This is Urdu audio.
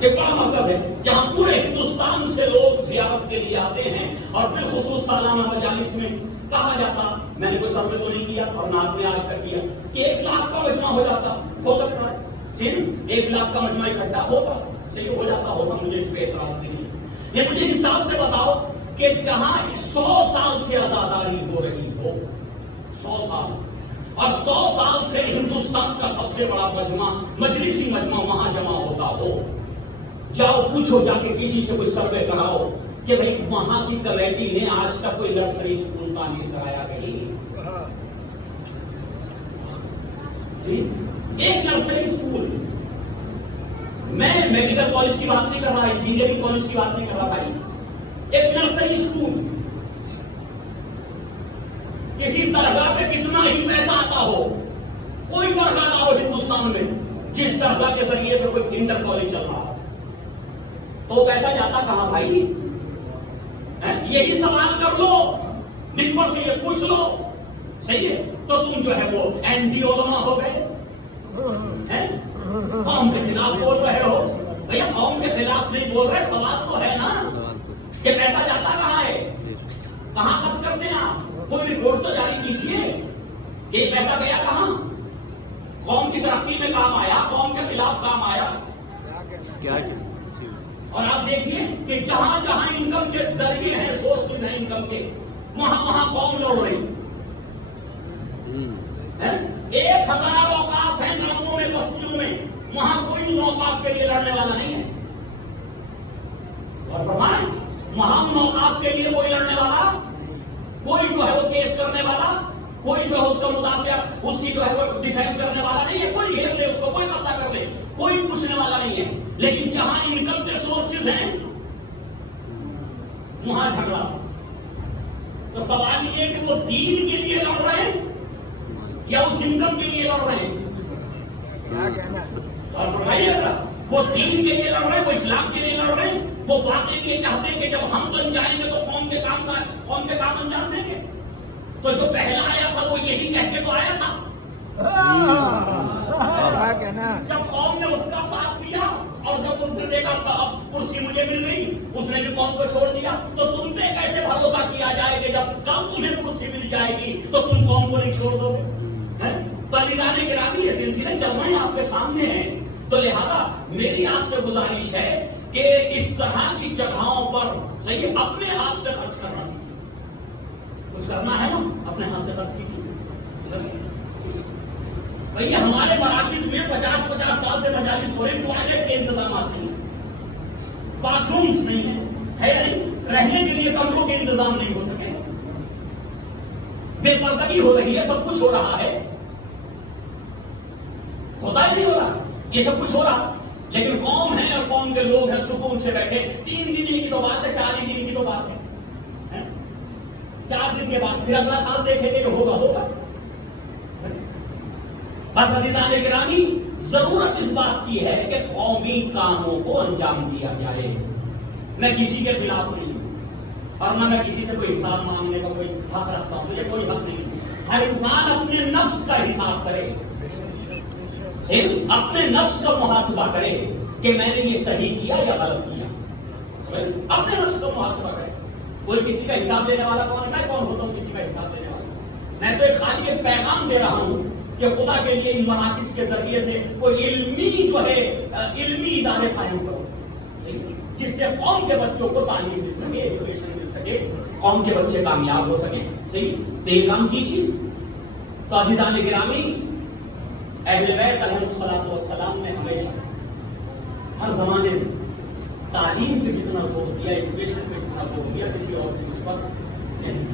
کہ بڑا مکتب ہے جہاں پورے ہندوستان سے لوگ زیارت کے لیے آتے ہیں، اور بالخصوص سالانہ مجالس میں کہا جاتا، میں نے کوئی سروے تو نہیں کیا اور نہ آپ نے آج تک کیا، کہ 1 لاکھ کا مجمع ہو جاتا، ہو سکتا ہے پھر 1 لاکھ کا مجمع اکٹھا ہوگا، چلیے ہو جاتا ہوگا، مجھے اس پہ اعتراض نہیں ہے، لیکن مجھے انصاف سے بتاؤ کہ جہاں 100 سال سے آزاداری ہو رہی ہو، 100 سال، اور 100 سال سے ہندوستان کا سب سے بڑا مجمع، مجلسی مجمع وہاں جمع ہوتا ہو، جاؤ پوچھو جا کے کسی سے کوئی سروے کراؤ کہ بھئی وہاں کی کمیٹی نے آج تک کوئی نرسری اسکول تعمیر کرایا نہیں، ایک نرسری اسکول، میں میڈیکل کالج کی بات نہیں کر رہا، انجینئرنگ کالج کی بات نہیں کر رہا بھائی، ایک نرسری اسکول، کسی درگاہ پہ کتنا ہی پیسہ آتا ہو، کوئی درگاہ نہ ہو ہندوستان میں جس درگاہ کے ذریعے سے کوئی انٹر کالج چل رہا، تو پیسہ جاتا کہاں بھائی؟ یہی سوال کر لو، ممبر سے یہ پوچھ لو، صحیح ہے؟ تو تم جو ہے وہ اینٹی علماء ہو گئے، قوم کے خلاف بول رہے ہو، بھیا قوم کے خلاف نہیں بول رہے، سوال تو ہے نا کہ پیسہ جاتا کہاں ہے، کہاں خرچ کرتے ہیں آپ؟ کوئی رپورٹ تو جاری کیجیے کہ یہ پیسہ گیا کہاں، قوم کی ترقی میں کام آیا، قوم کے خلاف کام آیا کیا؟ اور آپ دیکھیے کہ جہاں جہاں انکم کے ذریعے ہیں، سورسز ہیں انکم کے، وہاں وہاں قوم لڑ رہی، 1000 اوقاف ہیں گاؤں میں، بستیوں میں، وہاں کوئی اوقاف کے لیے لڑنے والا نہیں ہے، اور فرمائیں وہاں اوقاف کے لیے کوئی لڑنے والا، کوئی جو ہے وہ کیس کرنے والا، کوئی جو ہے اس کا مدافع، اس کی جو ہے وہ ڈیفینس کرنے والا نہیں ہے، کوئی گھیر لے اس کو، کوئی قبضہ کر لے، کوئی پوچھنے والا نہیں ہے، لیکن جہاں انکم کے سورسز ہیں وہاں جھگڑا، تو سوال یہ کہ وہ دین کے لیے لڑ رہے ہیں یا اس انکم کے لیے لڑ رہے ہیں؟ اور فرمائیے گا وہ دین کے لیے لڑ رہے ہیں، وہ اسلام کے لیے لڑ رہے ہیں، وہ واقعی یہ چاہتے ہیں کہ جب ہم بن جائیں گے تو قوم کے کام انجام دیں گے، تو جو پہلا آیا تھا وہ یہی کہہ کے تو آیا تھا، جب قوم نے اس کا ساتھ دیا اور جب ان سے دیکھا اب کرسی مجھے مل گئی، اس نے بھی قوم کو چھوڑ دیا، تو تم پہ کیسے بھروسہ کیا جائے کہ جب کل تمہیں کرسی مل جائے گی تو تم قوم کو نہیں چھوڑ دو گے؟ عزیزان گرامی یہ سلسلے چل رہے ہیں آپ کے سامنے ہیں، تو لہذا میری آپ سے گزارش ہے کہ اس طرح کی جگہوں پر صحیح اپنے ہاتھ سے خرچ کرنا چاہیے، کچھ کرنا ہے نا اپنے ہاتھ سے خرچ کیجیے بھیا، ہمارے مراکز میں 50 سال سے مجالس ہو رہے ہیں، ٹوائلٹ کے انتظامات نہیں ہیں، باتھ رومز نہیں ہے نہیں، رہنے کے لیے کمروں کے انتظام نہیں ہو سکے، بے پردگی ہو رہی ہے، سب کچھ ہو رہا ہے، ہوتا ہی نہیں ہو رہا، یہ سب کچھ ہو رہا، لیکن قوم ہے اور قوم کے لوگ ہیں سکون سے بیٹھے، 3 دن کی تو بات ہے، 4 دن کی تو بات ہے، 4 دن کے بعد پھر اگلا سال دیکھیں گے جو ہوگا۔ بس عزیزان گرامی ضرورت اس بات کی ہے کہ قومی کاموں کو انجام دیا جائے، میں کسی کے خلاف نہیں ہوں اور نہ میں کسی سے کوئی حساب مانگنے کا کوئی حق رکھتا ہوں، مجھے کوئی حق نہیں، ہر انسان اپنے نفس کا حساب کرے، اپنے نفس کا محاسبہ کرے کہ میں نے یہ صحیح کیا یا غلط کیا، اپنے نفس کا محاسبہ کرے، کوئی کسی کا حساب دینے والا کون ہے؟ میں کون ہوتا ہوں کسی کا حساب دینے والا؟ میں تو ایک خالی ایک پیغام دے رہا ہوں کہ خدا کے لیے ان مراکز کے ذریعے سے کوئی علمی جو ہے علمی ادارے قائم کرو جس سے قوم کے بچوں کو تعلیم مل سکے، ایجوکیشن مل سکے، قوم کے بچے کامیاب ہو سکے، صحیح تو یہ کام کیجیے۔ تو عزیزان گرامی اہل بیت علیہ الصلوۃ والسلام نے ہمیشہ ہر زمانے میں تعلیم پہ جتنا زور دیا، ایجوکیشن پہ جتنا زور دیا، کسی اور چیز پر نہیں۔